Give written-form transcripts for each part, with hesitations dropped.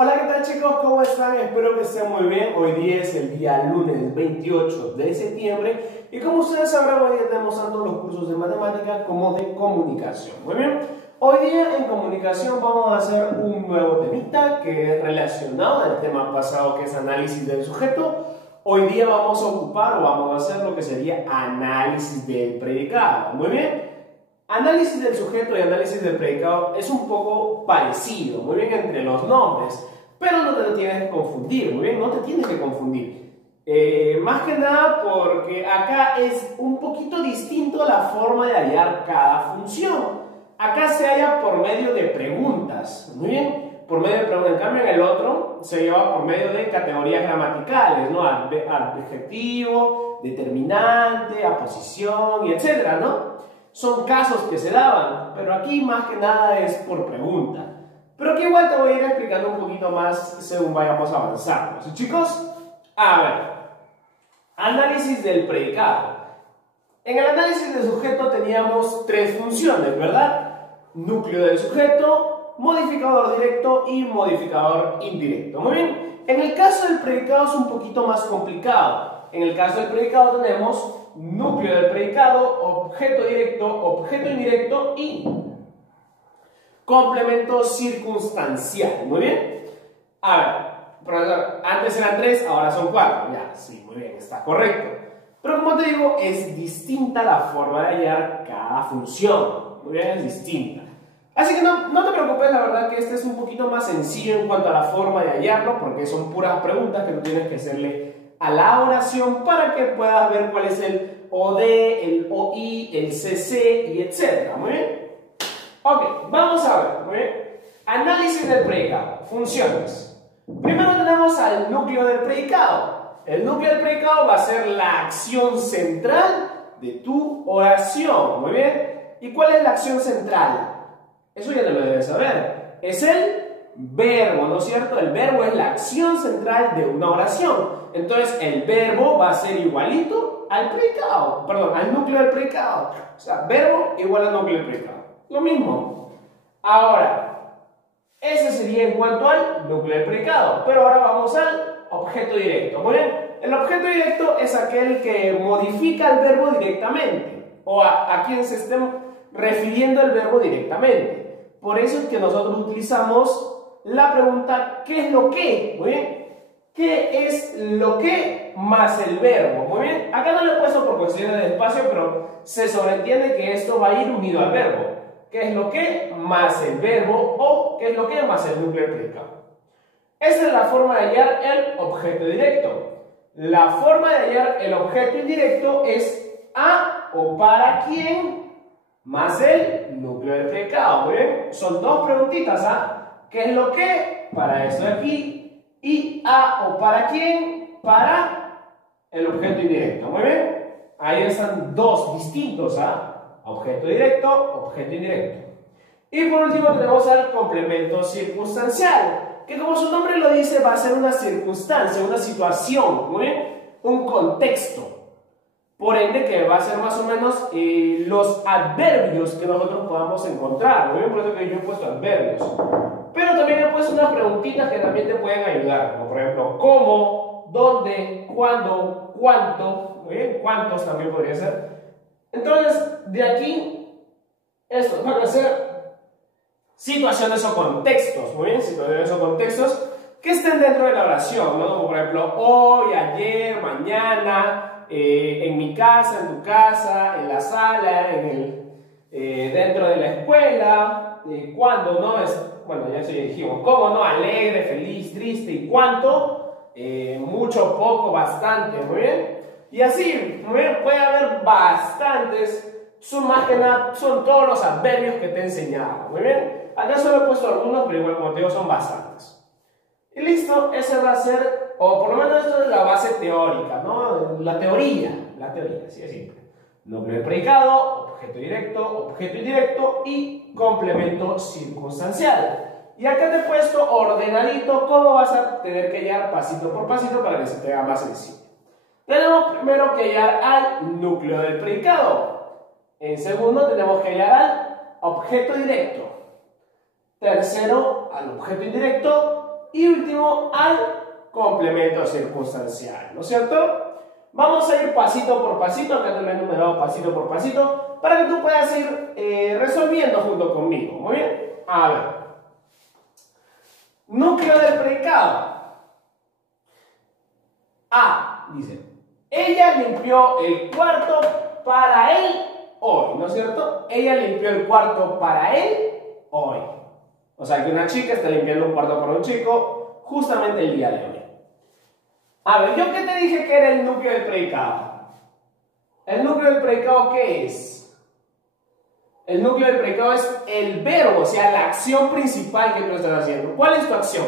Hola, ¿qué tal chicos? ¿Cómo están? Espero que estén muy bien. Hoy día es el día lunes 28 de septiembre y como ustedes sabrán, hoy día tenemos tanto los cursos de matemática como de comunicación. Muy bien. Hoy día en comunicación vamos a hacer un nuevo temita que es relacionado al tema pasado, que es análisis del sujeto. Hoy día vamos a ocupar o vamos a hacer lo que sería análisis del predicado. Muy bien. Análisis del sujeto y análisis del predicado es un poco parecido, muy bien, entre los nombres, pero no te tienes que confundir, muy bien, no te tienes que confundir. Más que nada porque acá es un poquito distinto la forma de hallar cada función. Acá se halla por medio de preguntas, muy bien, por medio de preguntas. En cambio en el otro se lleva por medio de categorías gramaticales, ¿no? Adjetivo, determinante, aposición y etcétera, ¿no? Son casos que se daban, pero aquí más que nada es por pregunta. Pero aquí igual te voy a ir explicando un poquito más según vayamos avanzando. ¿Sí, chicos? A ver, análisis del predicado. En el análisis del sujeto teníamos tres funciones, ¿verdad? Núcleo del sujeto, modificador directo y modificador indirecto. Muy bien. En el caso del predicado es un poquito más complicado. En el caso del predicado tenemos núcleo del predicado, objeto directo, objeto indirecto y complemento circunstancial. Muy bien. A ver, profesor, antes eran tres, ahora son cuatro. Ya, sí, muy bien, está correcto. Pero como te digo, es distinta la forma de hallar cada función. Muy bien, es distinta. Así que no te preocupes, la verdad que este es un poquito más sencillo en cuanto a la forma de hallarlo, porque son puras preguntas que tú tienes que hacerle a la oración para que puedas ver cuál es el OD, el OI, el CC y etcétera. Muy bien. Ok, vamos a ver. Muy bien. Análisis del predicado. Funciones. Primero tenemos al núcleo del predicado. El núcleo del predicado va a ser la acción central de tu oración. Muy bien. ¿Y cuál es la acción central? Eso ya te lo debes saber. Es el verbo, ¿no es cierto? El verbo es la acción central de una oración. Entonces, el verbo va a ser igualito al predicado, perdón, al núcleo del predicado. O sea, verbo igual al núcleo del predicado. Lo mismo. Ahora, ese sería en cuanto al núcleo del predicado. Pero ahora vamos al objeto directo. Muy bien. El objeto directo es aquel que modifica el verbo directamente. O a quien se esté refiriendo el verbo directamente. Por eso es que nosotros utilizamos la pregunta ¿qué es lo que? Muy bien. ¿Qué es lo que más el verbo? Muy bien. Acá no lo he puesto por cuestiones de espacio, pero se sobreentiende que esto va a ir unido al verbo. ¿Qué es lo que más el verbo? O ¿qué es lo que más el núcleo del predicado? Esta es la forma de hallar el objeto directo. La forma de hallar el objeto indirecto es a o para quién más el núcleo del predicado. Muy bien. Son dos preguntitas. ¿Qué es lo que? Para esto de aquí. Y a o para quién, para el objeto indirecto. Muy bien. Ahí están dos distintos. Objeto directo, objeto indirecto. Y por último tenemos al complemento circunstancial, que como su nombre lo dice va a ser una circunstancia, una situación. Muy bien. Un contexto. Por ende, que va a ser más o menos los adverbios que nosotros podamos encontrar. Muy bien, por eso que yo he puesto adverbios. Pero también he puesto unas preguntitas que también te pueden ayudar. Como por ejemplo, ¿cómo? ¿Dónde? ¿Cuándo? ¿Cuánto? Muy bien, ¿cuántos también podría ser? Entonces, de aquí, estos van a ser situaciones o contextos. Muy bien, situaciones o contextos que estén dentro de la oración, ¿no? Como por ejemplo, hoy, ayer, mañana, en mi casa, en tu casa, en la sala, dentro de la escuela, cuándo, ¿no? Bueno, ya se dijimos, cómo, ¿no? Alegre, feliz, triste y cuánto, mucho, poco, bastante, muy bien. Y así, muy bien, puede haber bastantes, son más que nada, son todos los adverbios que te he enseñado, muy bien. Acá solo he puesto algunos, pero igual como te digo, son bastantes. Y listo, ese va a ser, o por lo menos esto es la base teórica, ¿no? La teoría, así de simple. Núcleo del predicado, objeto directo, objeto indirecto y complemento circunstancial. Y acá te he puesto ordenadito cómo vas a tener que hallar pasito por pasito para que se te haga más sencillo. Tenemos primero que hallar al núcleo del predicado. En segundo tenemos que hallar al objeto directo. Tercero, al objeto indirecto. Y último, al complemento circunstancial, ¿no es cierto? Vamos a ir pasito por pasito, acá te lo he enumerado pasito por pasito, para que tú puedas ir resolviendo junto conmigo. Muy bien, a ver. Núcleo del predicado. A, dice, ella limpió el cuarto para él hoy, ¿no es cierto? Ella limpió el cuarto para él hoy. O sea, que una chica está limpiando un cuarto para un chico justamente el día de hoy. A ver, ¿yo qué te dije que era el núcleo del predicado? ¿El núcleo del predicado qué es? El núcleo del predicado es el verbo, o sea, la acción principal que tú estás haciendo. ¿Cuál es tu acción?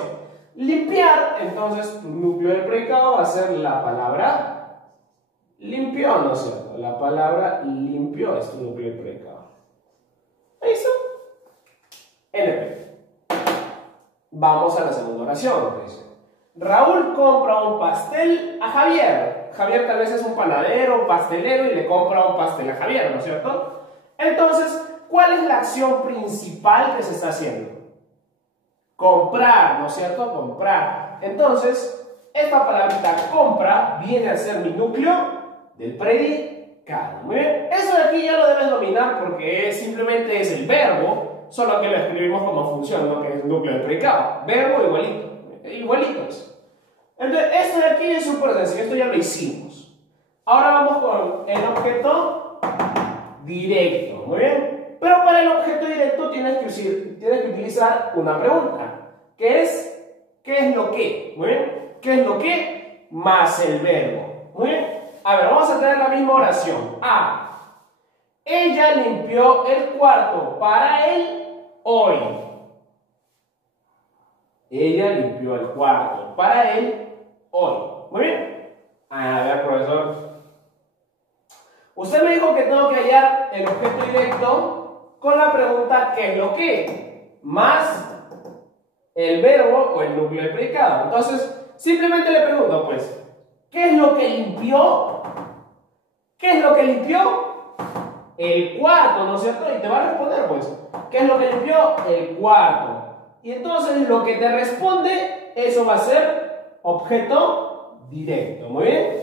Limpiar. Entonces, tu núcleo del predicado va a ser la palabra limpió, ¿no es cierto? La palabra limpió es tu núcleo del predicado. ¿Ahí está? NP. Vamos a la segunda oración, que dice: Raúl compra un pastel a Javier. Javier tal vez es un panadero, un pastelero y le compra un pastel a Javier, ¿no es cierto? Entonces, ¿cuál es la acción principal que se está haciendo? Comprar, ¿no es cierto? Comprar. Entonces, esta palabrita compra viene a ser mi núcleo del predicado. Muy bien. Eso de aquí ya lo debes dominar porque simplemente es el verbo, solo que lo escribimos como función, ¿no? Que es el núcleo del predicado. Verbo igualito. Igualitos. Entonces, esto de aquí es súper sencillo, esto ya lo hicimos. Ahora vamos con el objeto directo, muy bien. Pero para el objeto directo tienes que utilizar una pregunta, que es, ¿qué es lo que? Muy bien. ¿Qué es lo que? Más el verbo. Muy bien. A ver, vamos a tener la misma oración. A. Ella limpió el cuarto para él hoy. Ella limpió el cuarto para él hoy. Muy bien. A ver, profesor. Usted me dijo que tengo que hallar el objeto directo con la pregunta ¿qué es lo que? Más el verbo o el núcleo del predicado. Entonces, simplemente le pregunto, pues, ¿qué es lo que limpió? ¿Qué es lo que limpió? El cuarto, ¿no es cierto? Y te va a responder, pues, ¿qué es lo que limpió? El cuarto. Y entonces lo que te responde, eso va a ser objeto directo. Muy bien.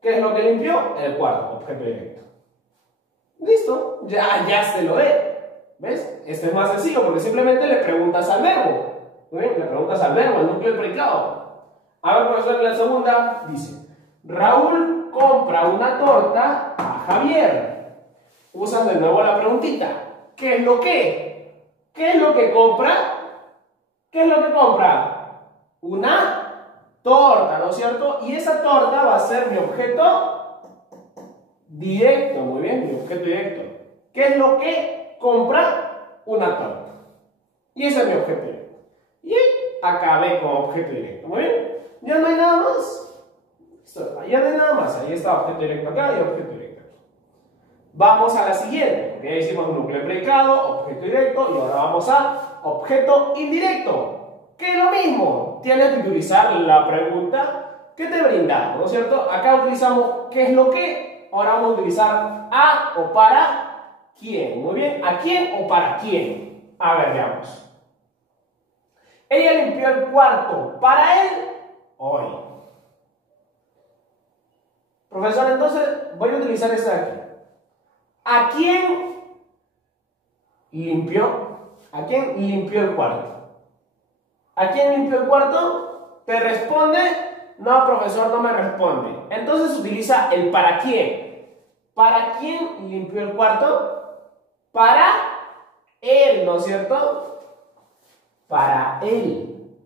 ¿Qué es lo que limpió? El cuarto, objeto directo. Listo, ya se lo dé. ¿Ves? Esto es más sencillo porque simplemente le preguntas al verbo. Muy bien, le preguntas al verbo, al núcleo del predicado. A ver, profesor, en la segunda dice: Raúl compra una torta a Javier. Usas de nuevo la preguntita. ¿Qué es lo que? ¿Qué es lo que compra? ¿Qué es lo que compra? Una torta, ¿no es cierto? Y esa torta va a ser mi objeto directo. Muy bien, mi objeto directo. ¿Qué es lo que compra? Una torta. Y ese es mi objeto directo. Y acabé con objeto directo. Muy bien. Ya no hay nada más. Ya no hay nada más. Ahí está objeto directo acá y objeto directo aquí. Vamos a la siguiente. Porque ya hicimos núcleo predicado, objeto directo y ahora vamos a objeto indirecto. Que es lo mismo. Tienes que utilizar la pregunta que te brindaron, ¿no es cierto? Acá utilizamos ¿qué es lo que? Ahora vamos a utilizar a o para quién. Muy bien. ¿A quién o para quién? A ver, veamos. Ella limpió el cuarto para él hoy. Profesor, entonces voy a utilizar esta de aquí. ¿A quién limpió? ¿A quién limpió el cuarto? ¿A quién limpió el cuarto? ¿Te responde? No, profesor, no me responde. Entonces utiliza el para quién. ¿Para quién limpió el cuarto? Para él, ¿no es cierto? Para él.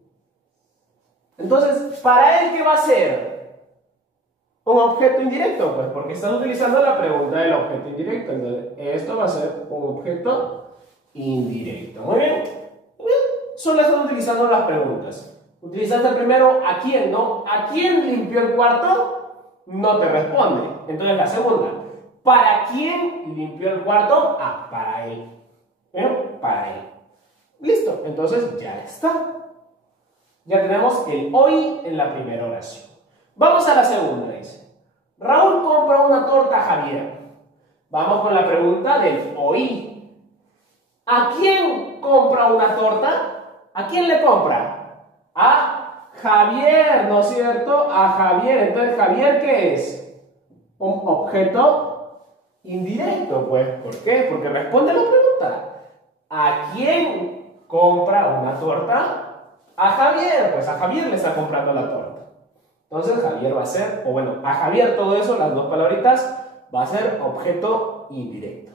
Entonces, ¿para él qué va a ser? Un objeto indirecto, pues, porque estás utilizando la pregunta del objeto indirecto. Entonces, esto va a ser un objeto indirecto. Muy bien. Solo estás utilizando las preguntas. Utilizaste primero ¿a quién? ¿No? ¿A quién limpió el cuarto? No te responde. Entonces, la segunda. ¿Para quién limpió el cuarto? Ah, para él. ¿Bien? Para él. Listo. Entonces, ya está. Ya tenemos el hoy en la primera oración. Vamos a la segunda, dice. Raúl compra una torta a Javier. Vamos con la pregunta del hoy. ¿A quién compra una torta? ¿A quién le compra? A Javier, ¿no es cierto? A Javier. Entonces, ¿Javier qué es? Un objeto indirecto, pues. ¿Por qué? Porque responde la pregunta. ¿A quién compra una torta? A Javier. Pues a Javier le está comprando la torta. Entonces, Javier va a ser, o bueno, a Javier todo eso, las dos palabritas, va a ser objeto indirecto.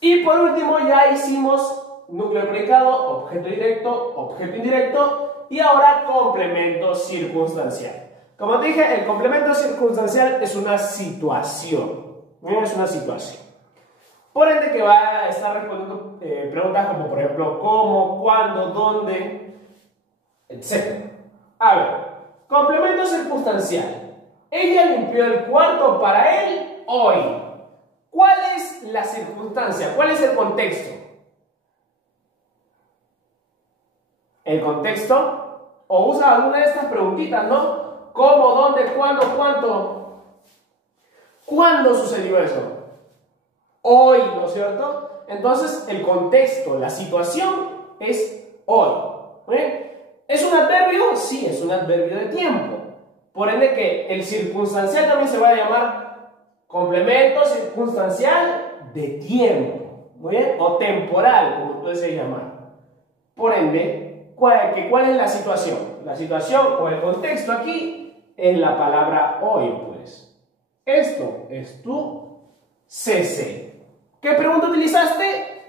Y por último, ya hicimos núcleo de predicado, objeto directo, objeto indirecto y ahora complemento circunstancial. Como te dije, el complemento circunstancial es una situación. Es una situación. Por ende, que va a estar respondiendo preguntas como, por ejemplo, cómo, cuándo, dónde, etc. A ver, complemento circunstancial. Ella limpió el cuarto para él hoy. ¿Cuál es la circunstancia? ¿Cuál es el contexto? El contexto, o usa alguna de estas preguntitas, ¿no? ¿Cómo, dónde, cuándo, cuánto? ¿Cuándo sucedió eso? Hoy, ¿no es cierto? Entonces, el contexto, la situación es hoy. ¿Es un adverbio? Sí, es un adverbio de tiempo. Por ende que el circunstancial también se va a llamar complemento circunstancial de tiempo. ¿Muy bien? O temporal, como puede ser llamar. Por ende, ¿cuál es la situación? La situación o el contexto aquí es la palabra hoy, pues. Esto es tu CC. ¿Qué pregunta utilizaste?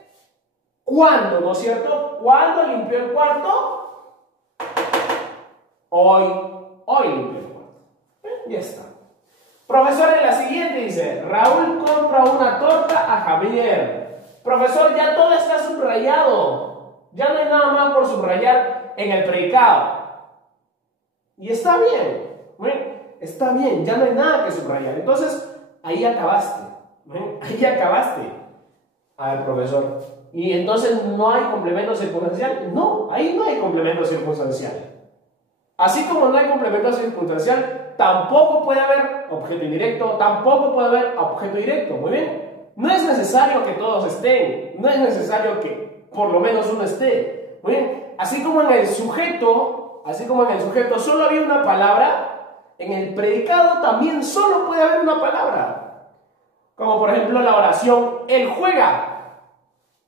¿Cuándo, no es cierto? ¿Cuándo limpió el cuarto? Hoy limpió el cuarto. Ya está. Profesor, en la siguiente dice, Raúl compra una torta a Javier. Profesor, ya todo está subrayado. Ya no hay nada más por subrayar en el predicado. Y está bien. Está bien, ya no hay nada que subrayar. Entonces, ahí acabaste. Ahí acabaste. A ver, profesor. ¿Y entonces no hay complemento circunstancial? No, ahí no hay complemento circunstancial. Así como no hay complemento circunstancial, tampoco puede haber objeto indirecto, tampoco puede haber objeto directo. Muy bien. No es necesario que todos estén. No es necesario que por lo menos uno esté. Muy bien. Así como en el sujeto solo había una palabra, en el predicado también solo puede haber una palabra. Como por ejemplo la oración, él juega.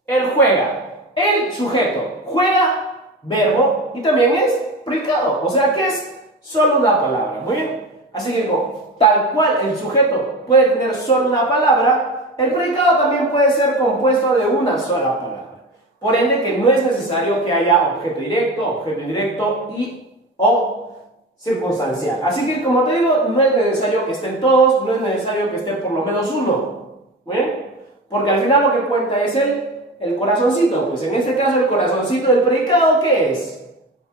Él juega. El sujeto juega, verbo, y también es predicado. O sea que es solo una palabra. Muy bien. Así que tal cual el sujeto puede tener solo una palabra, el predicado también puede ser compuesto de una sola palabra. Por ende que no es necesario que haya objeto directo, objeto indirecto y o circunstancial. Así que como te digo, no es necesario que estén todos, no es necesario que esté por lo menos uno. ¿Bien? Porque al final lo que cuenta es el corazoncito. Pues en este caso el corazoncito del predicado, ¿qué es?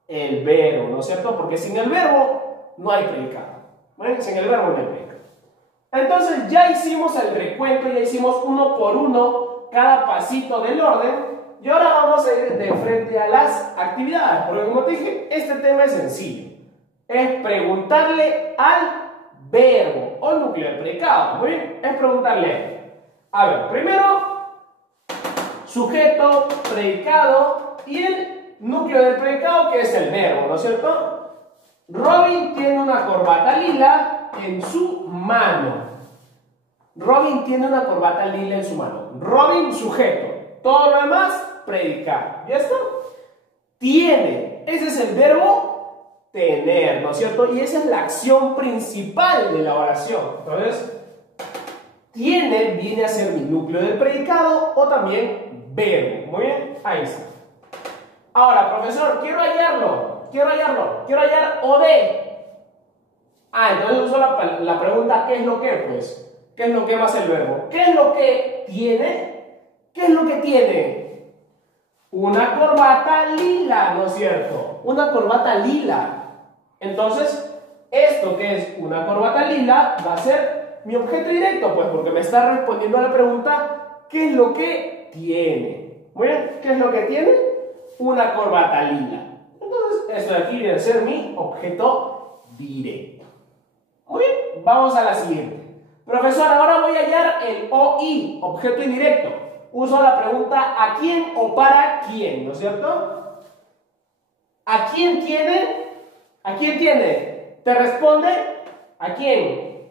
El verbo, ¿no es cierto? Porque sin el verbo no hay predicado. ¿Bien? Sin el verbo no hay predicado. Entonces ya hicimos el recuento, ya hicimos uno por uno cada pasito del orden. Y ahora vamos a ir de frente a las actividades. Porque como te dije, este tema es sencillo. Es preguntarle al verbo o núcleo del predicado. Muy bien, es preguntarle. A ver, primero, sujeto, predicado y el núcleo del predicado, que es el verbo, ¿no es cierto? Robin tiene una corbata lila en su mano. Robin tiene una corbata lila en su mano. Robin, sujeto. Todo lo demás, predicado. ¿Ya está? Tiene. Ese es el verbo tener, ¿no es cierto? Y esa es la acción principal de la oración. Entonces, tiene viene a ser mi núcleo del predicado o también verbo. Muy bien, ahí está. Ahora, profesor, quiero hallar o de. Entonces uso la pregunta, ¿qué es lo que? Pues, ¿qué es lo que más el verbo? ¿Qué es lo que tiene? ¿Qué es lo que tiene? Una corbata lila, ¿no es cierto? Una corbata lila. Entonces, esto que es una corbata lila va a ser mi objeto directo, pues porque me está respondiendo a la pregunta, ¿qué es lo que tiene? Muy bien, ¿qué es lo que tiene? Una corbata lila. Entonces, esto de aquí debe ser mi objeto directo. Muy bien, vamos a la siguiente. Profesor, ahora voy a hallar el OI, objeto indirecto. Uso la pregunta ¿a quién o para quién? ¿No es cierto? ¿A quién tiene? ¿A quién tiene? ¿Te responde? ¿A quién?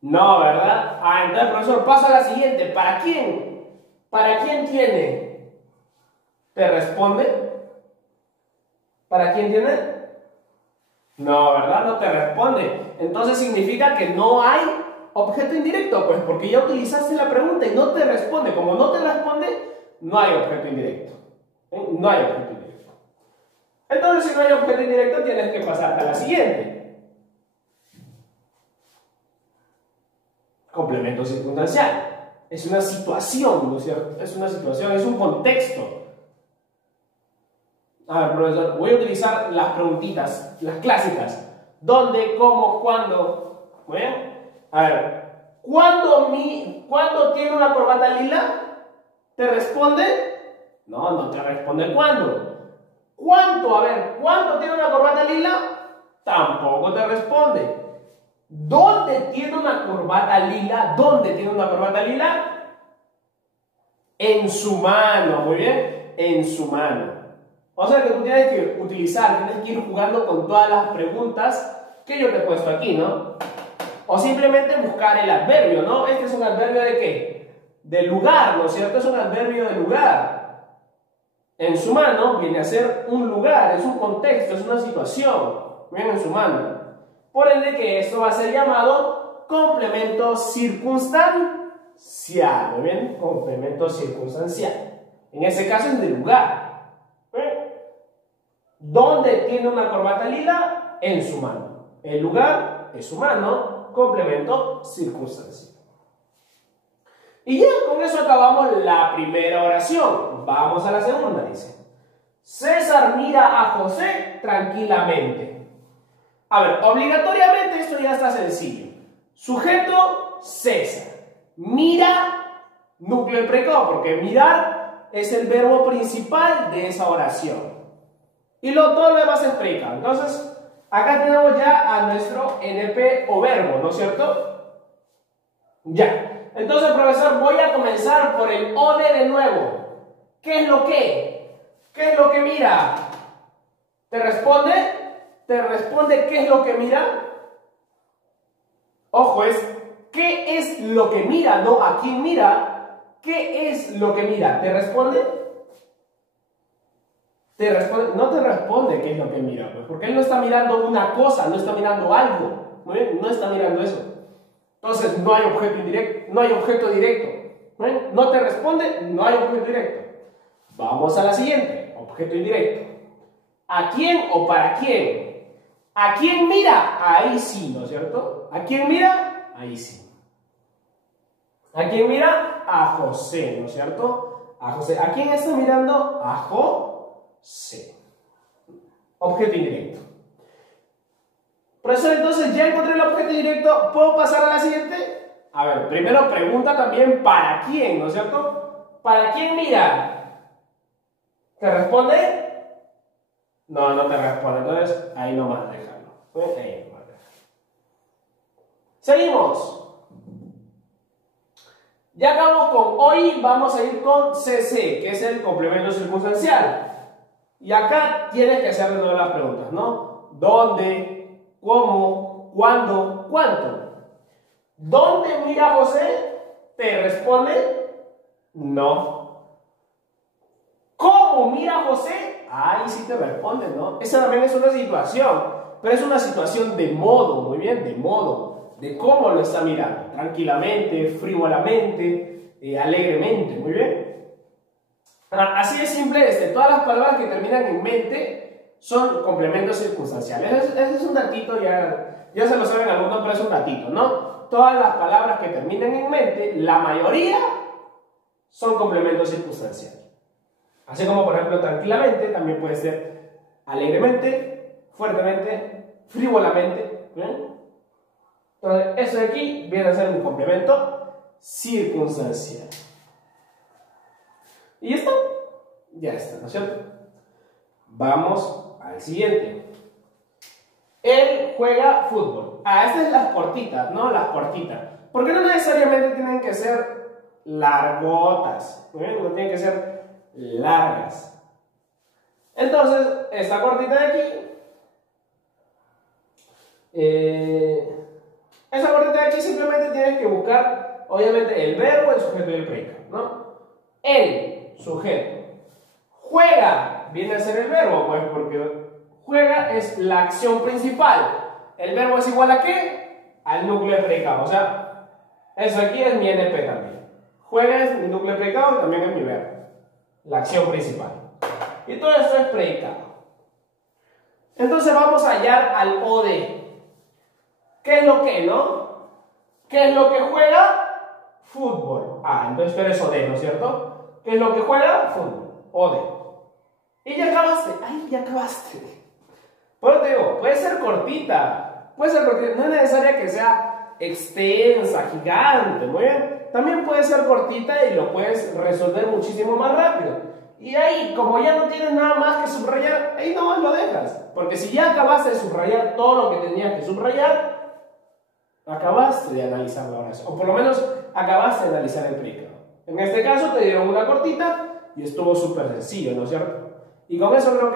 No, ¿verdad? Ah, entonces, profesor, paso a la siguiente. ¿Para quién? ¿Para quién tiene? ¿Te responde? ¿Para quién tiene? No, ¿verdad? No te responde. Entonces significa que no hay objeto indirecto, pues porque ya utilizaste la pregunta y no te responde. Como no te responde, no hay objeto indirecto. No hay objeto indirecto. Entonces, si no hay objeto indirecto, tienes que pasarte a la siguiente. Complemento circunstancial. Es una situación, ¿no es cierto? Es una situación, es un contexto. A ver, profesor, voy a utilizar las preguntitas, las clásicas. ¿Dónde, cómo, cuándo? Muy bien. A ver, ¿cuándo tiene una corbata lila? ¿Te responde? No, no te responde cuándo. ¿Cuánto? A ver, ¿cuánto tiene una corbata lila? Tampoco te responde. ¿Dónde tiene una corbata lila? ¿Dónde tiene una corbata lila? En su mano, muy bien, en su mano. O sea que tú tienes que tienes que ir jugando con todas las preguntas que yo te he puesto aquí, ¿no? O simplemente buscar el adverbio, ¿no? Este es un adverbio ¿de qué? De lugar, ¿no es cierto? Es un adverbio de lugar. En su mano viene a ser un lugar, es un contexto, es una situación. Bien, en su mano. Por ende que esto va a ser llamado complemento circunstancial. Muy bien, complemento circunstancial. En ese caso es de lugar. ¿Dónde tiene una corbata lila? En su mano. El lugar es su mano, complemento circunstancial. Y ya con eso acabamos la primera oración. Vamos a la segunda, dice. César mira a José tranquilamente. A ver, obligatoriamente esto ya está sencillo. Sujeto, César. Mira, núcleo del predicado, porque mirar es el verbo principal de esa oración. Y todo lo demás es predicado. Entonces, acá tenemos ya a nuestro NP o verbo, ¿no es cierto? Ya. Entonces, profesor, voy a comenzar por el ODE de nuevo. ¿Qué es lo que? ¿Qué es lo que mira? ¿Te responde? ¿Te responde qué es lo que mira? Ojo, es ¿qué es lo que mira? No, ¿a quién mira? ¿Qué es lo que mira? ¿Te responde? No te responde qué es lo que mira, pues, porque él no está mirando una cosa, no está mirando algo, ¿no? No está mirando eso. Entonces no hay objeto indirecto, no hay objeto directo. No te responde, no hay objeto directo. Vamos a la siguiente, objeto indirecto. ¿A quién o para quién? ¿A quién mira? Ahí sí, ¿no es cierto? ¿A quién mira? Ahí sí. ¿A quién mira? A José, ¿no es cierto? A José. ¿A quién está mirando? A José. Objeto indirecto. Profesor, entonces ya encontré el objeto indirecto. ¿Puedo pasar a la siguiente? A ver, primero pregunta también ¿para quién? ¿No es cierto? ¿Para quién mira? ¿Te responde? No, no te responde. Entonces, ahí nomás déjalo. Ahí nomás déjalo. Seguimos. Ya acabamos con hoy, vamos a ir con CC, que es el complemento circunstancial. Y acá tienes que hacer de nuevo las preguntas, ¿no? ¿Dónde? ¿Cómo? ¿Cuándo? ¿Cuánto? ¿Dónde mira José? ¿Te responde? No. ¿Cómo mira José? Ahí sí te responde, ¿no? Esa también es una situación, pero es una situación de modo, muy bien, de modo, de cómo lo está mirando, tranquilamente, frívolamente, alegremente, muy bien. Así de simple, todas las palabras que terminan en mente son complementos circunstanciales. Ese es un datito, ya se lo saben algunos, pero es un datito, ¿no? Todas las palabras que terminan en mente, la mayoría son complementos circunstanciales. Así como, por ejemplo, tranquilamente, también puede ser alegremente, fuertemente, frívolamente. Entonces, eso de aquí viene a ser un complemento circunstancial. Y ya está. Ya está, ¿no es cierto? Vamos al siguiente. Él juega fútbol. Estas son las cortitas, ¿no? Las cortitas. Porque no necesariamente tienen que ser largotas. No tienen que ser largas. Entonces, esta cortita de aquí, esa cortita de aquí simplemente tienes que buscar, obviamente, el verbo, el sujeto y el predicado, ¿no? El sujeto. Juega, viene a ser el verbo, pues, porque juega es la acción principal. ¿El verbo es igual a qué? Al núcleo de predicado, o sea, eso aquí es mi NP también. Juega es mi núcleo de predicado y también es mi verbo, la acción principal. Y todo esto es predicado. Entonces vamos a hallar al OD. ¿Qué es lo que, no? ¿Qué es lo que juega? Fútbol. Ah, entonces tú eres OD, ¿no es cierto? ¿Qué es lo que juega? Fútbol. OD. Y ya acabaste. Ay, ya acabaste. Pero te digo, puede ser cortita. Puede ser cortita. No es necesaria que sea extensa, gigante. Muy bien. También puede ser cortita y lo puedes resolver muchísimo más rápido. Y ahí, como ya no tienes nada más que subrayar, ahí nomás lo dejas. Porque si ya acabaste de subrayar todo lo que tenías que subrayar, acabaste de analizar la oración. O por lo menos acabaste de analizar el predicado. En este caso te dieron una cortita y estuvo súper sencillo, ¿no es cierto? Y con eso creo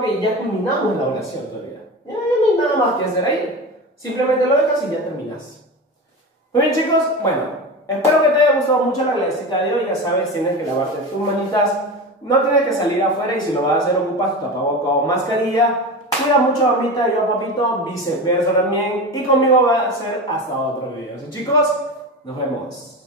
que ya culminamos la oración todavía. Ya no hay nada más que hacer ahí. Simplemente lo dejas y ya terminas. Muy bien, chicos, bueno. Espero que te haya gustado mucho la clasecita de hoy. Ya sabes, tienes que lavarte tus manitas. No tienes que salir afuera y si lo vas a hacer ocupas tu tapabocas o mascarilla. Cuida mucho a mamita y yo papito. Viceversa también. Y conmigo va a ser hasta otro video. Así, chicos, nos vemos.